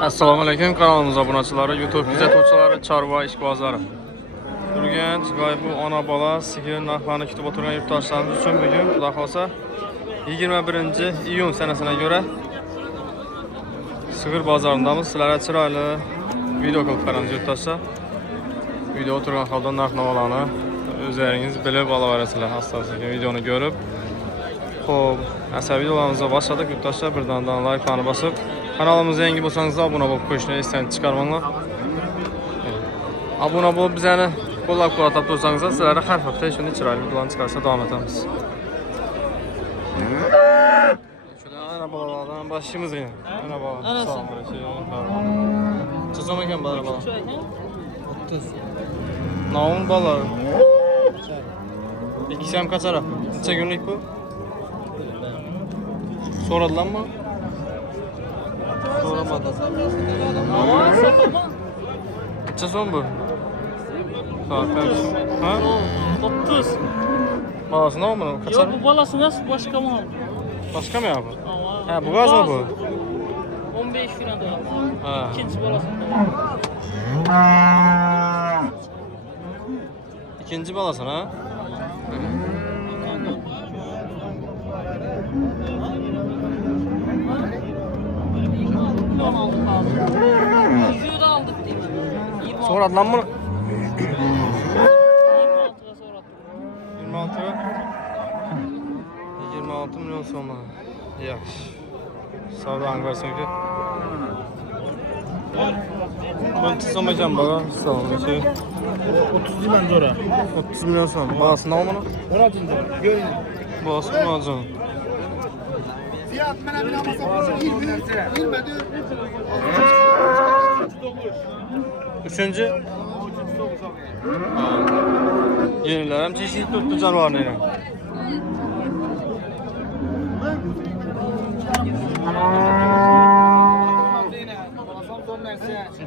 Assalomu alaykum kanalımız obunachiları, YouTube kuzatuvchilari, chorva ishqibozlari. Urganch bu ona bola sigir narxlarini kutib o'tirgan yurtdoshlarimiz uchun bugun xudo xolsa 21-iyun sanasiga ko'ra sigir bozorindamiz. Sizlarga chiroyli video qilib beramiz yurtdoshlar. Video o'tirgan holda narx-navolarni o'zlaringiz bilib olaverasizlar. Asta-sekin videoni ko'rib. Xo'p, asabiy videolarimizni boshladik yurtdoshlar. Birdan like-ni bosib, kanalımıza yangi bo'lsangiz obuna bo'lib qo'yishni esdan chiqarmanglar. Obuna bo'lib bizani qo'llab-quvvatlab tursangiz, sizlarga har hafta shunday chiroyli videolarni chiqarsa davom etamiz. Ana bolalardan başlayımız yine. Ana baba. Assalomu alaykum. Çözüm ekan bala bala. 30. Naum bala. İkisi hem kaçara. Neçe günlük bu? Soradılar mı? Soramadım. Neçe son bu? Saat kaç? Ha? 30. Balası ne oldu? Kaçar? Yok bu balası nasıl başka mı aldı? Başka mı ya bu? Ha bu gaz mı bu? 15 falan da aldı. Ha. İkinci balasında İkinci balasın ha? Yüzüğü de aldık değil mi? 26. Soradılar mı? 26'da sonra. 26. 26 milyon soma. Yaxşı. Savdan versin ki. Ben soma can bana. Sağ olun. 30 milyon zora. 30 milyon soma. Bağısını al bunu. 16 lira. Görün. Bağısını al canım. Fiyat bana bir namasa 20 Üçüncü. Yeniler hem çeşitli tuttu canavar neyine.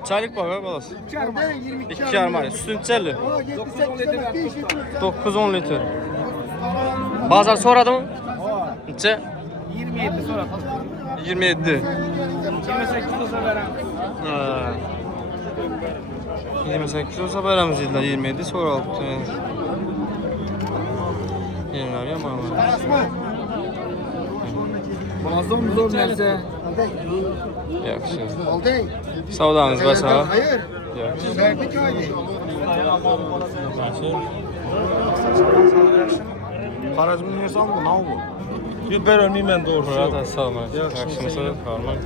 Çaylık bak ha balası. 2 armari. Sütün çelli. 9-10 litre. Bazar soradı mı? Neçe? 27 sonra. 27. 28 olsa veren. 28 olsa veremiz dediler. 27 sonra aldık. Yeniler ya mama. Boğazdan zor nerse. Yaxşı. Oldu. Savdanız başa. Hayır. Yaxşı. Verdik haydi. Karacımın yersen bu ne oldu? Bir vermeyeyim ben doğrusu. Burada sağ olun. Yaxşımısı karmak.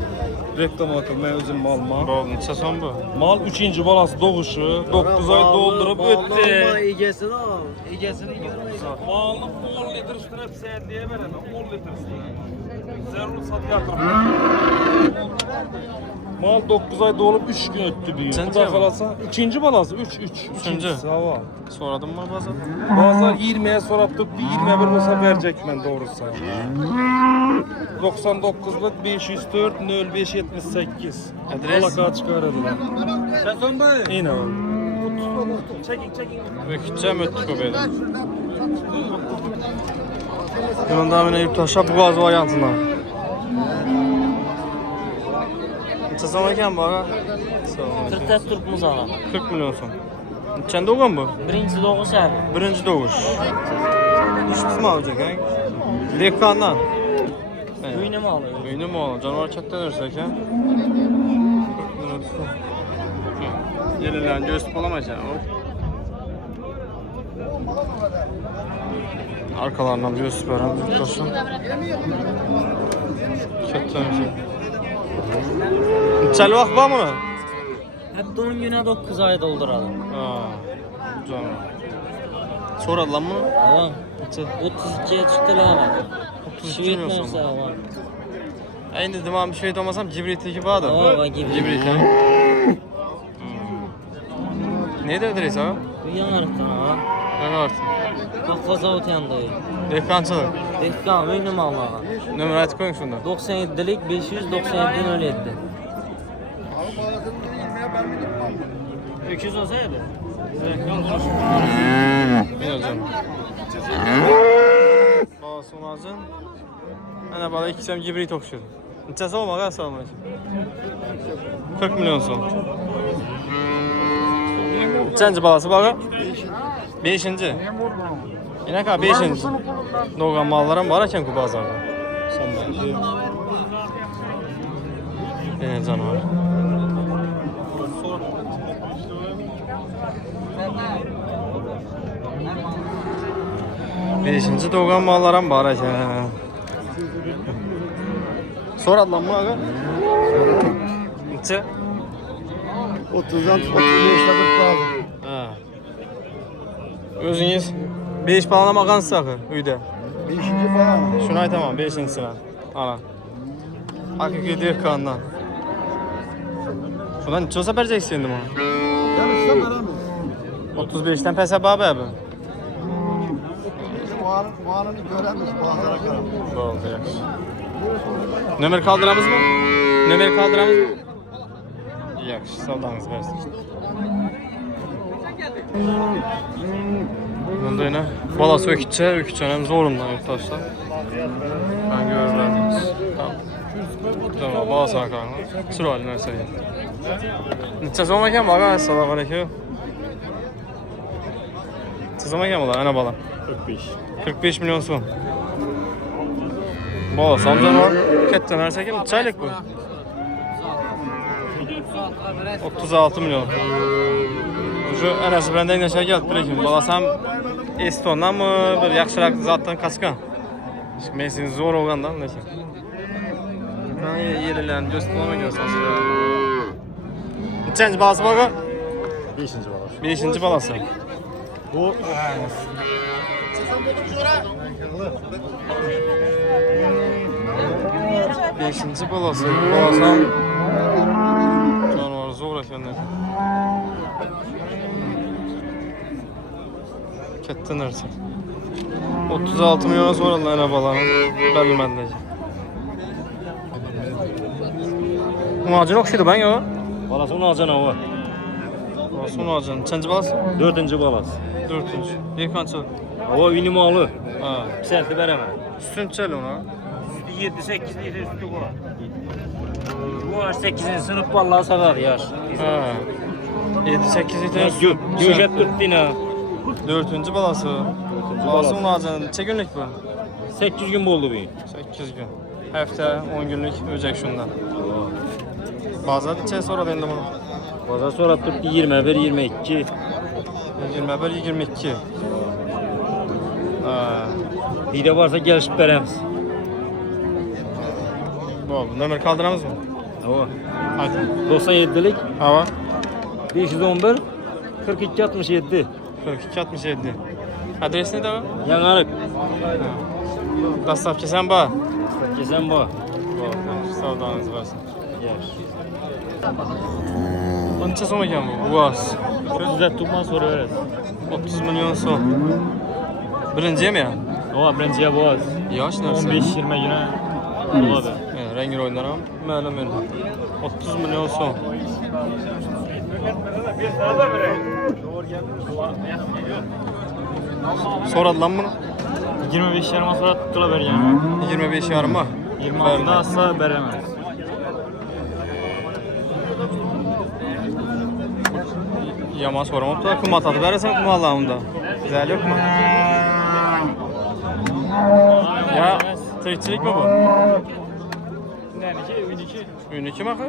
Reklam atım ben özüm malma. Bu neçə son bu? Mal 3. balası doğuşu 9 ay doldurup öttü. İgesini al. İgesini görmeyiz. Malını 10 litre üstüne seyirliğe veremem. 10 litre üstüne. Zerru sat yatırım. Mal 9 ay dolup 3 gün öttü büyük. Sence Bu da mi? kalasa 3. balası 3. Üçüncü. Hava. Soradın mı bazı? Bazılar 20'ye soratıp 21 olsa verecek ben doğrusu. 99'lık 504 0578. Adres? Alaka çıkarırlar. Sen son bari. Yine o. Çekin. Ökütçe mi öttük o beyler? Yanında yine yurttaşlar bu gaz varyantına. Neçə son ekan bu ara? 40 test turpumuz alalım. 40 milyon son. Neçəndə olğan bu? Birinci doğuş abi. Birinci doğuş. İşimiz mi alacak ha? Lekkandan. Düğünü mü alıyor? Düğünü mü alacak? Canavar çatten örsek ha? Yenilen göğüs olamayacak. Arkalarından bir göğüs veren yurttaşlar. Kettemizin. Neçəli vaxt var mı? Hep doğum günü 9 ay dolduralım. Canım. Soradılar mı? Tamam. Neçə? 32'ye çıktı lan abi. 32 Şivit milyon neyse sonra. ama. Aynı dedim bir şey olmasam Cibrit'teki vardı. Aa, Cibrit. Cibrit ha. Ne dediniz ha? Bu yanarıktan ha. Ne var? Kafa zavut yandı. Dekançılık. Dekkan ünlü almağa. Nömer açık koyun şunda. 97'lik 597'den öyle etti. 200 olsaydı. Ne hocam? Babası olmazın. Ana bala ikisem Cibrit okşuyor. Neçəsi olmaq əsas? 40 milyon so'm. Nechanchi balasi bağı? 5-chi. Inaqa 5-chi. Doğan mallar ham bor ekan-ku bozorda. Canavar. 5-chi doğan mallar ham bor ekan. So'radlar mı aga? Necha? 30'dan 35'te 40 kaldı. Ha. O'zingiz 5 balon olgansiz axı uyda. 5. falan. Shuni aytaman, 5-chisini. Ana. Haqiqiy dehqondan. Shundan necha olsa berjaksiz endi buni? Yarıştan veremiz. 35'ten pes yapar abi. Malını göremiz bazılara kadar. Oldu yaxshi. Nömer kaldıramız mı? Nömer kaldıramız mı? Yaxshi, savdangiz bersin. Bunda yine balası ökütçenem zorundan yurttaşlar. Ben görürlerdim. Tamam, balası bakalım. Sıra haline mesela. Neçəsi olmaken bakalım. Assalamu alaikum. Neçəsi olmaken bala, ana bala. 45 milyon so'm. Balası amcan var. Katta narsa kim? Çaylık bu. 36 milyon. Şu anası bilan necha kelib lekin balasi ham Estondan mı bir yaxshiroq zotdan qaçgan. Men seni zo'r olgandan lekin. Ben yerlarni do'st qilmagan asosida. Nechanchi balasi bor? 5. balası. 5-chi balasi. Bu 5-chi balasi. Balasi ham canavar zo'r ekan. Katta narsa. 36 milyon so'raldi ana balani. Bilmadim. Umacın o'xshaydi banga o. Balası unacan o. Umacın. Nechanchi balasi? 4. balası. 4-chi. Yekanchi. O minimalı. Ha. Serti veremem. Üstünçeli ona. 7-8 litre üstü kola. Bu 8. sınıf vallahi sagar yaş. Ha. 7-8 litre. Göjet tuttuğuna. 4-cü balası. Balası umacın. Neçə günlük bu? 8 gün oldu bu. 8 gün. Hafta 10 günlük öcek şundan. Bazada neçə sonra endi bunu? Baza sonra tuttu 21, 22. 21, 22. Bir de varsa gelişip veremiz. Bu nömer kaldıramız mı? O. Hadi. 97'lik Hava. 511 42 67. 42 67. Adres ne de o? Yanarık. Dastlapçı sen bak. Kesen bu. Savdanız varsın. Yaş. Bu neçə son ekan bu? Bu az. Sözde tutma sonra veririz. 30 milyon son. Birinci mi ya? O birinciye boğaz. Yaş neresi? 15-20 güne oladı. Rengi oynaram. Məlum mənim. 30 milyon son. Soradılar mı bunu? 25 yarıma sonra tutula ver yani. 25 yarıma. 26'da asla veremez. Yama soramam da kumat adı verirsen kuma Allah'ımda. Güzel yok mu? Ya tirikçilik mi bu? Ünlü mi akı?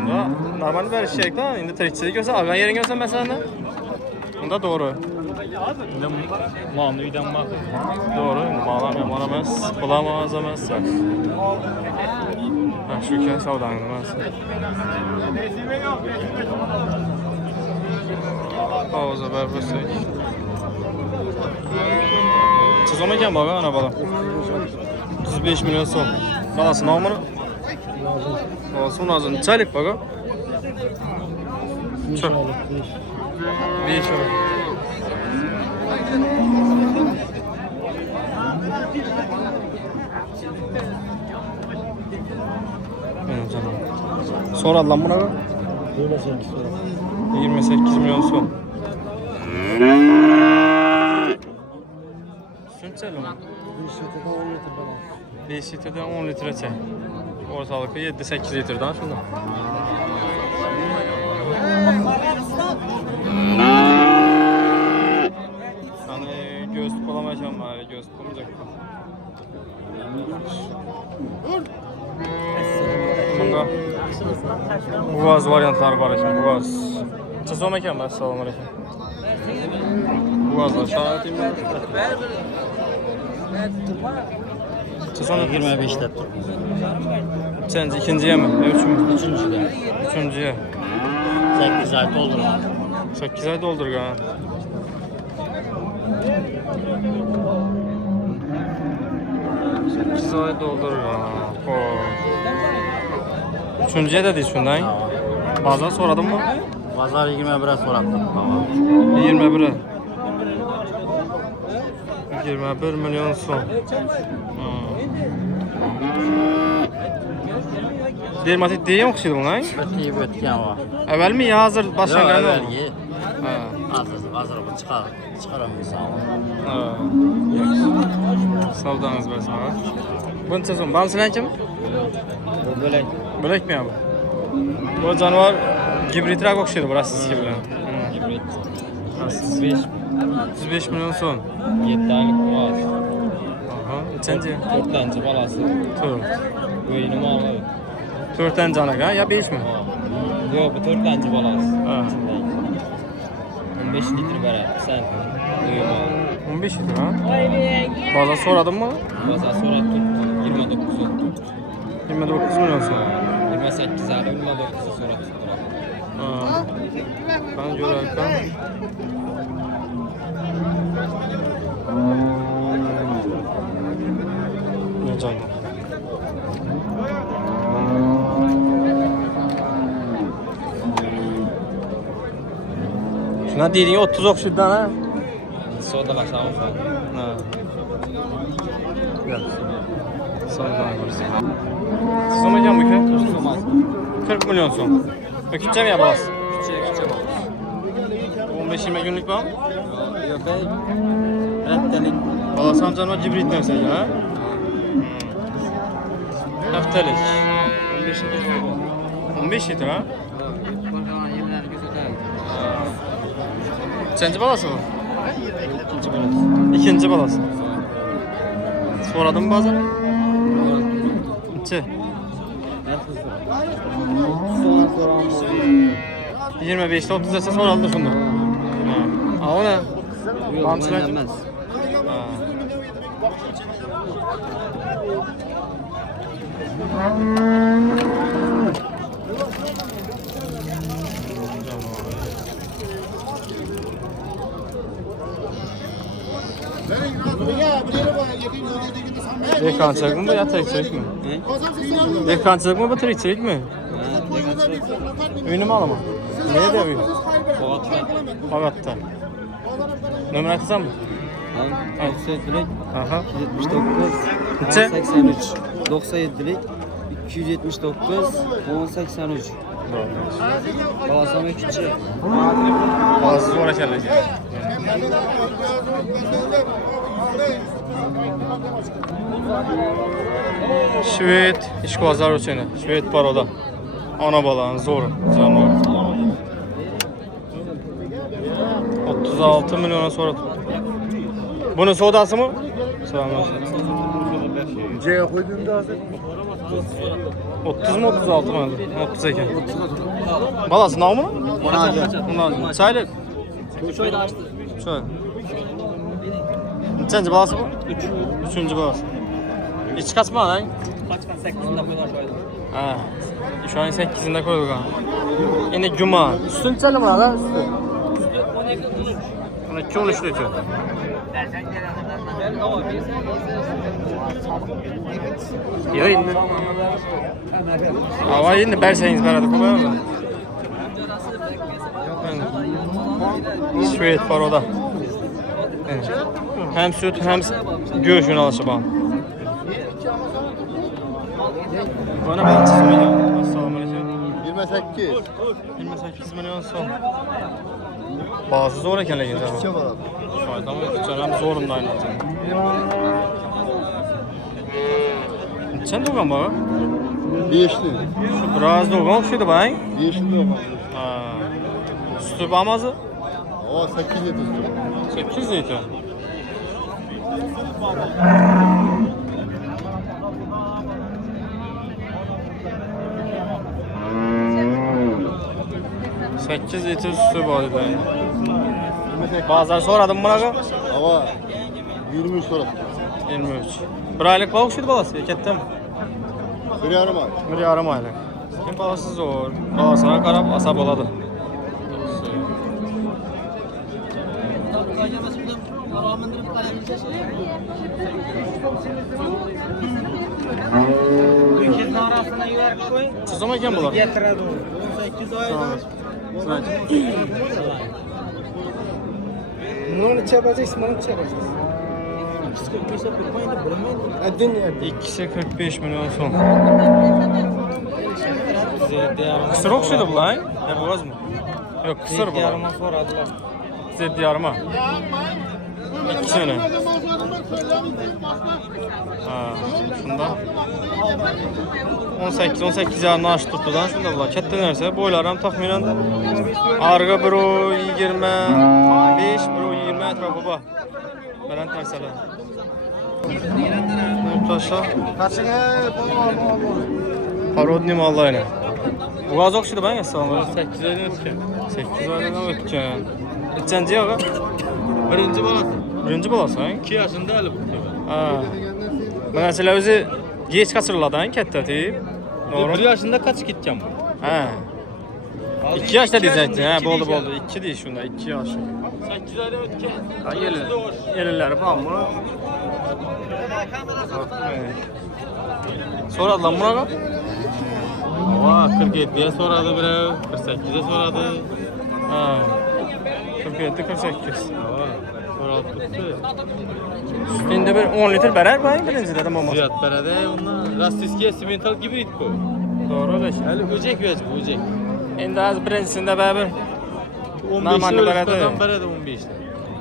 Bunda normal veriş şey da. Şimdi tirikçilik görsen, algan yerin görsen mesela ne? Bunda doğru. Mamlı üyden bak. Doğru. Mağlam yaman emez. Bulamaz emez. Bak şu kez savdan emez. Havuza berfesek. Sezon ekan bak ana bala. 35 milyon son. Balası ne olmalı? Balası onun ağzını. Çaylık bak o. Çok. 5 aylık. Soradı lan buna be. 28 milyon son. Süt çaylı mı? 5 litreden 10 litre çay. Ortalıkı 7-8 litrdən şunda. Hani göz tutulamayacağım var, göz tutamayacak. Bunda Boğaz varyantları var ekan, Boğaz. Çözüm ekan, assalomu alaykum. Boğazlar şahit mi? Çözüm 25'te. Sence ikinciye mi? Üçüncü. Üçüncüde. Üçüncüye. 8 ay doldurma. 8 ay doldur ha. Sekiz ay doldur ha. Üçüncüye de değil şundan. Bazar soradın mı? Pazar 21'e sorattım. 21'e. 21 milyon son. Dermatit diye oxuydu bunlar. Ötüyü ötken var. Evvel mi ya hazır başlangıç mı? Evvelgi. Ha. Hazır bu çıkaramıyorsun. Ha. Savdanız versin ha. Bunun sezon balsılan kim? Böyle Bölek mi abi? Bu canavar gibritrak oxuydu burası siz gibi. 35 milyon son. 7 aylık boğaz. Aha. Üçüncü. 4 tane balası. 4. Böyünü malı. 4 tane canak ha? Ya 5 mi? Yok bu 4 tane balası. Ha. 15 litre verer. Sen böyü malı. 15 litre ha? Baza soradın mı? Baza sonra tuttu. 29 oldu. 29 milyon son. 28 aylık 29 sonra tuttu. Ha. Ben görürken. Ne canım? Şuna dedin 30 okşudan ha? Sodalaşalım falan. Ha. Sağdan görürsün. Siz o meydan mı ki? 40 milyon son. Ökütçe mi yapalım? Küçük. 15-20 günlük var mı? Yok bey. Rettelik. Valla samcan var cibrit mesela ha? Haftalık. 15 litre ha? Kaçıncı balası bu? İkinci balası. Soradın mı bazen? İki. 25'te 30 dese soralım şunu. Ha, o ne? Bamsılar. Dehkancılık mı bu ya tekçilik mi? Dehkancılık mı bu tekçilik mi? Ünlü mü alama? Neye de ünlü? Poğatta. Numara atsam mı? Aha. 79 Neçe? 83 97'lik 279 1083 Balasama küçük. Bazı zor ekerler. Şvet, işgazlar uçeni. Şvet paroda. Ana balağın zor. Canlı. 36 milyona sonra tuttu. Bunun sodası mı? Selamünaleyküm. C'ye koyduğumda hazır. 30 mu 36 mı? 30 eken. Balası ne mu? Bundan çaylık. Şöyle açtı. Şöyle. Neçinci balası bu? Üçüncü balası. İç kaçma lan. Kaçkan 8'inde koyular şöyle. Ha. Şu an 8'inde koyduk ha. Yine cuma. Üstün içelim lan ha üstü. 12 13 litre. Yok yine. Hava yine berseniz beraber koyalım. Şvet var o da. Evet. Hem süt hem göğüşün alışı bağım. Bana ben çizmeyeceğim. Assalamualaikum. 28. 28 milyon son. Bazı zor ekenle geleceğim. Şey var abi. Fayda mı? Canım zorunda aynı. Sen de ulan baba. Beşli. Biraz doğgan okşaydı bang. Beşli de var. Ha. Sütü bağmazı? O 8 litre. 8 litre. Sekiz litre sütü var idi. Bazar soradım bunaqa. Hava 23 sonra. 23. Bir aylık bal okşaydı balası, ketdi mi? Bir yarım ay. Bir yarım aylık. Kim balası zor. Balasına qarab asab oladı. İkisinin arasına yuvarlak koy. Sızım ekan bular. Getiradi. 18 oyda. Sınaydı. Bunu çabacağız, bunu çabacağız. 245 yapmayın da bilemeyin. Adın ne? İkisi 45 milyon son. Kısır okşaydı bu lan. Ne boğaz mı? Yok kısır bu lan. Yarıma soradılar. Zed yarıma. İkisini. Ha, şunda. 18 yarını aç tuttudan şunda bular. Ketdi nerse boylaram taxminen arga bir o 25, bir o 20 etrafı var. Beren tersele. Taşla. Parodni mallayla. Bu az okşaydı ben ya sana. 8 aydan ötken. 8 aydan ötken. Neçənci ağa? Birinci balası. Birinci balası ha? 2 yaşında Ali bu. Ha. Mesela özü geç kaçırıladı ha ketdi deyip. Doğru. 1 yaşında kaç gideceğim bu? Ha. 2 yaşda diyecektin ha, boldu. 2 değil şunda, 2 yaş. 8 ayda ötken. Ha, gelirler falan mı? Soradı lan buna bak. Ava 47'ye soradı biri, 48'e soradı. Ha. 47, 48. Ava soradı. Üstünde bir 10 litre berer bayım birinci dedim ama. Ziyad berede onunla Rastiskiye simental gibi it bu. Doğru öyle şey. Ali böcek veç bu böcek. Endi az birincisinde beraber 15 Normalde berede. ölçüden berede 15'te.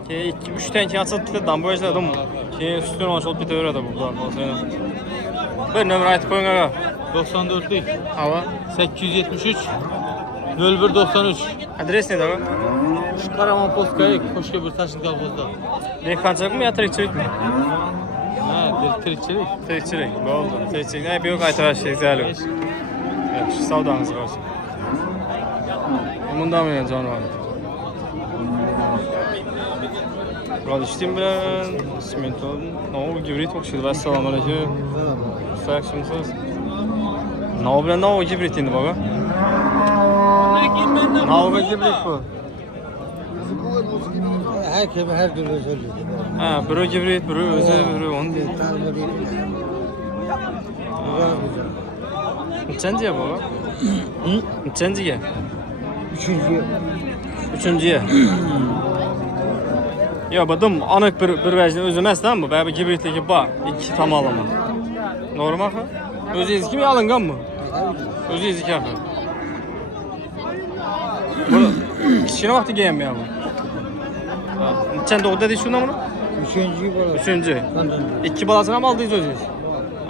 ki 2-3 tane ki açıp bitirdi dambu eşledim. Ki üstüne açılıp bitiyordu bu kadar. Bir nömrə aytıb koyun ağa. 94'lük. Hava. 873 0193. Adres nedir ağa? Şu Karaman Postkaya Koşköbür Taşın Kalkoz'da. Dehqançılık mı ya tirikçilik mi? Ha, tirikçilik. Tirikçilik. Oldu. Tirikçilik. Ne büyük aytırışlık zəli. Yaxşı, savdanız olsun. Bundan mı yani canı var? Burada işleyeyim bilen simenton. Navı gibrit okşaydı. Assalamu alaikum. Yaxshimisiz? Navı bilen navı gibrit indi baga. Navı gibrit bu. Her türlü söylüyor. Ha, biri gibrit, biri özü, biri onu değil. Neçənciyə baba? Neçənciyə? Üçüncüyə. Ya badım anık bir vəcdə özüməsdən bu. Bəbi gibritliki ba, 2 tamamlama. Normal axı? Özü izki mi alınğan mı? Özü izki axı. Bu kiçkinə vaxtı geyənməyəm bu. Neçən doğdu dedik şundan bunu? Üçüncü. 2 balasına mı aldınız özünüz?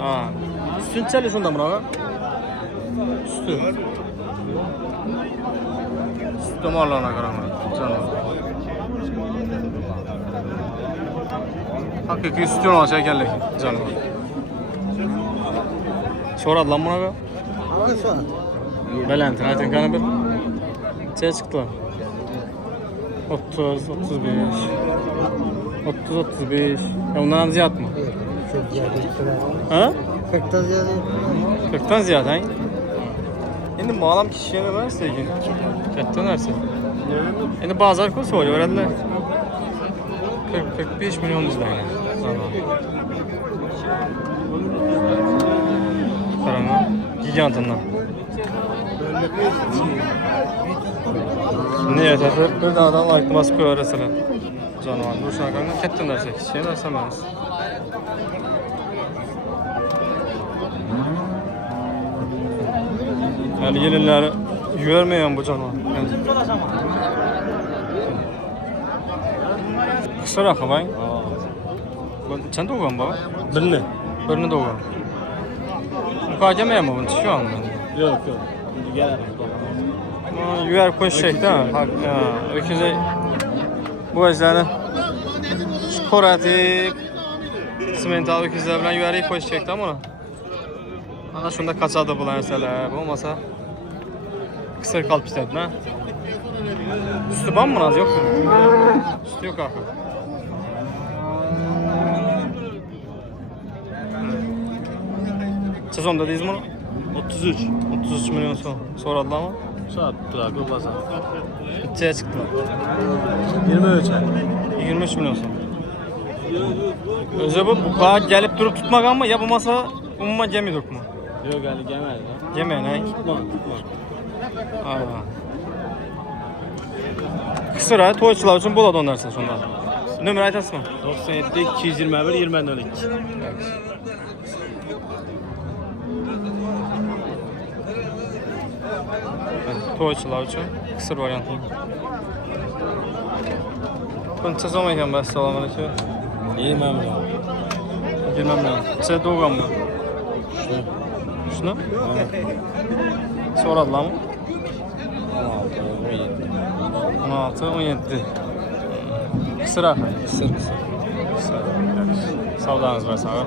Ha. Sütün çəli şundan buna ağa? Sütü. Sütü mallarına qaramı. Canım. Hakiki sütün olan şəkərlik. Canım. Soradı lan buna ağa? Belentin, aytın kanı bir. Çaya çıktılar. 30, 35. 30, 35. Ya bundan az ziyad mı? Ha? 40'ta ziyade. 40'tan ziyad ha? Şimdi mağlam kişiye var sevgin. Kettin neresi? Şimdi bazar kursu oluyor öğrendiler. 40-45 milyon izleyen. Karama. Gigantından. Niye tabii? Bir de adam aykılması koyuyor arasına. Canavar. Bu şuna kanka kettin derse kişiye derse mağaz. Yani gelirler görmeyen bu canavar. Kısa rakı bayın. Sen doğan baba? Birini. Birini doğan. Muhakeme mi bunu şu an? Yok yok. Şimdi gelelim. Yüver koşacak değil mi? Öküze bu özlerini koratip simental öküzler bilen yüverip koşacak değil mi onu? Ana şunda kaçadı bulan mesela. Bu olmasa kısır kalıp istedin ha? Üstü ban mı az yok mu? Üstü yok ahı. Sezonda deyiz mi onu? 33. 33 milyon soradılar ama. Saat durak yok bazar. İçeri çıktılar. 23. 23 milyon son. Özü bu kadar gelip durup tutmak ama yapılmasa umuma gemi duruk mu? Yok yani gelmedi. Gemi ne? Tutma. Aa. Kısıra toyçular için buladı onlarsa sonunda. Nömrə aytasın mı? 97 221 20 02. Toyçular için kısır varyantı. Bunu sezon ekan bəs salamünaleyküm. 20 milyon. Girmem lazım. Size doğuran mı? Şunu? Soradılar mı? 16, 17. Kısır ahı. Kısır kısır. Savdanız var sana.